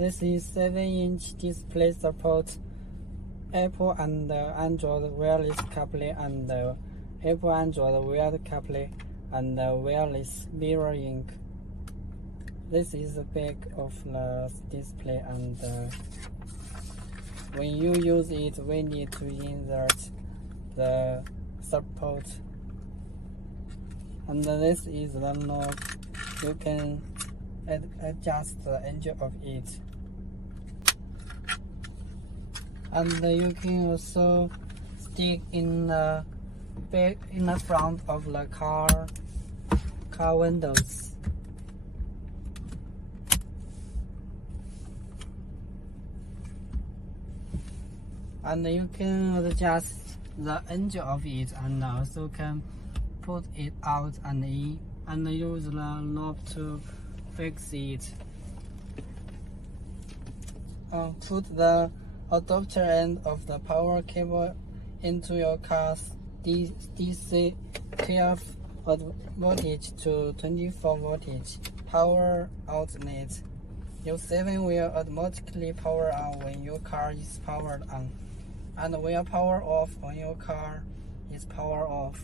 This is 7-inch display support Apple and Android wireless CarPlay and Apple Android wired CarPlay and wireless mirroring. This is the back of the display, and when you use it, we need to insert the support. And this is the knob. You can adjust the angle of it. And you can also stick in the back, in the front of the car windows. And you can adjust the angle of it, and also can put it out and in, and use the knob to fix it. Put the adapter end of the power cable into your car's DC 12 voltage to 24 voltage power outlet. Your 7 will automatically power on when your car is powered on, and will power off when your car is powered off.